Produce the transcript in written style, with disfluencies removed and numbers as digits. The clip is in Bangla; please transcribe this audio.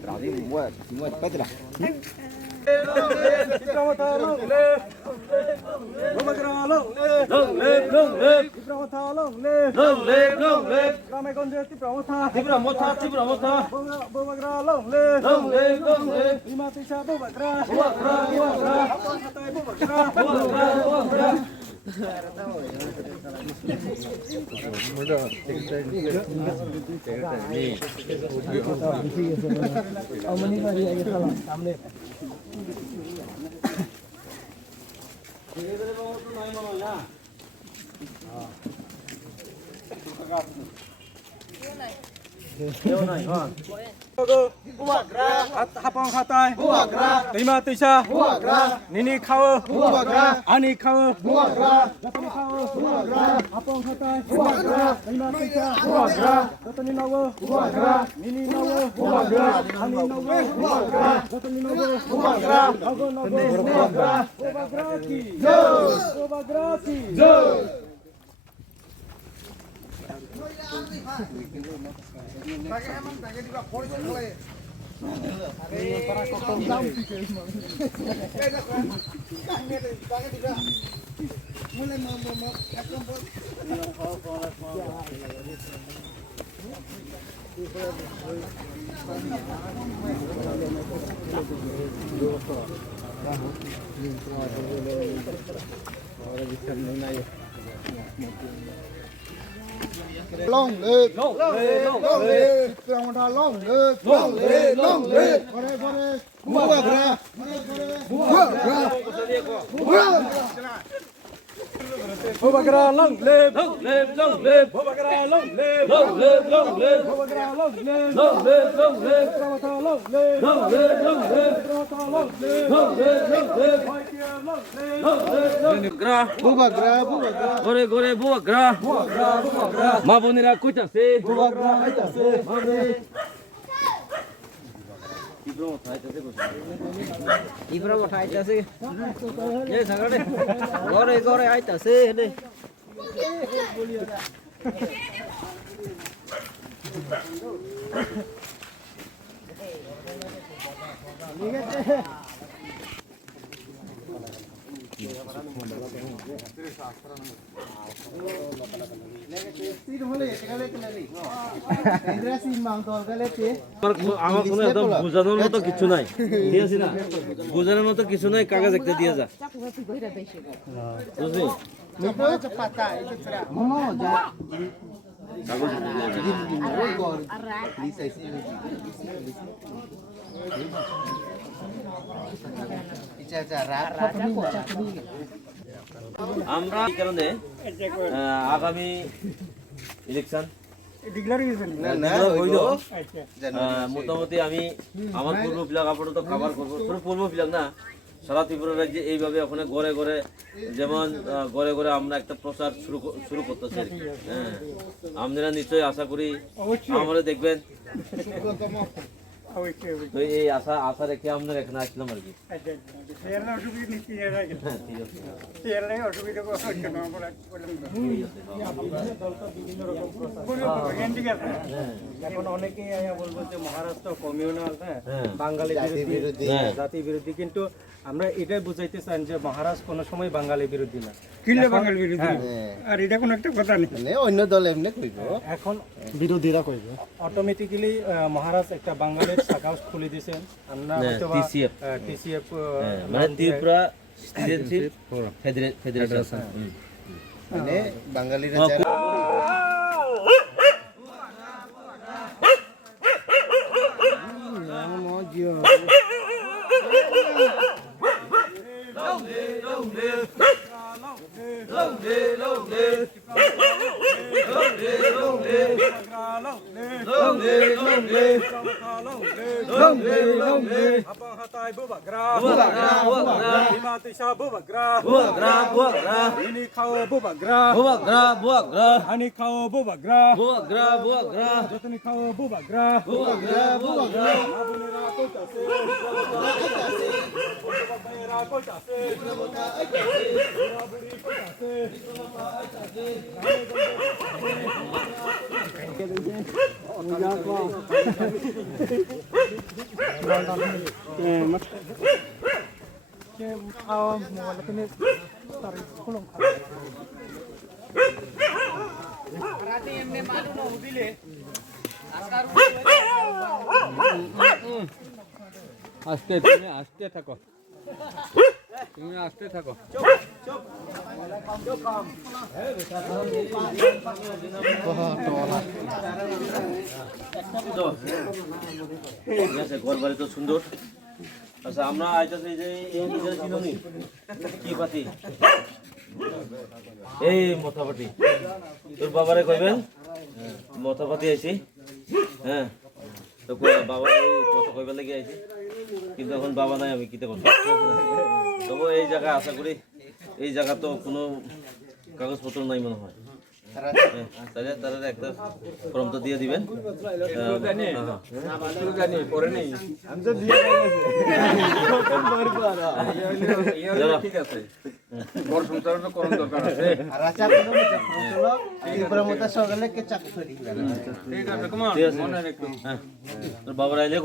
Berarti muat apa lah? Hapang hatai, lima tisa, nini kau, ani kau, datang kau, hapang hatai, lima tisa, datang nawa, nini nawa, ani nawa, datang nawa, nago nago, oba graki, Long live, long live, long live, Bobagra long live, Bobagra long live, Bobagra long live, Tramata long live, Tramata long live, Bobagra, Gore gore buagra. Mabonira kuita se. Bobagra, aita se. Ibra uthai ta se. Ye sagade. Gore aita se de. আমার কোনো একদম বোঝানোর মতো কিছু নাই দিয়েছি না বোঝানোর মতো কিছু নাই কাগজ একটা দিয়ে যা বুঝলি আমরা এই কারণে আগামী ইলেকশন মোটামুটি আমি আমার পূর্ব বিলাক আপাতত কভার করবো পূর্ব বিলাক না সারা ত্রিপুরা রাজ্যে এইভাবে ওখানে ঘরে ঘরে যেমন ঘরে ঘরে আমরা একটা প্রচার শুরু করতেছি আর কি। হ্যাঁ আপনারা নিশ্চয়ই আশা করি আমাদের দেখবেন তো এই আশা রেখে আপনার এখানে আসলাম আর কি। এখন অনেকেই বলবো যে মহারাষ্ট্র কমিউনাল বাঙালি বিরোধী জাতি বিরোধী, কিন্তু আমরা এটাই বুঝাইতে চাই যে মহারাজ কোনো সময় বাঙালি বিরোধী না, কিনলে বাঙালি বিরোধী আর এটা কোনো একটা কথা নেই, অন্য দল এমনি কইব এখন বিরোধীরা কইব অটোমেটিক্যালি মহারাজ একটা বাঙালির শাখা খুলে দিয়েছেন। আমরা টিসিএফ মানে ত্রিপুরা স্টুডেন্টশিপ ফেডারেশন মানে বাঙালিরা আস্তে তুমি আস্তে থাকো তুমি আস্তে থাকো ঠিক আছে, ঘর বাড়ি তো সুন্দর। আচ্ছা আমরা আইতাছি যে এই কি পাতি এই মথাপাটি তোর বাবারে কইবেন মথাপাতি আইছি। হ্যাঁ তো বাবা এই কথা কইবার লাগি আইছি, কিন্তু এখন বাবা নাই, আমি কিতে করব। তবে এই জায়গা আশা করি এই জায়গা তো কোনো কাগজপত্র নাই মনে হয়। তাহলে তারা একটা ফর্ম তো দিয়ে দিবেন। ঠিক আছে বড় সংসার করণ দরকার আছে রাজা কোনো চলো ত্রিপুরা মতো সকালে কে চাকরি করি ঠিক আছে কমান মনে রাখো তোর বাবার আইলে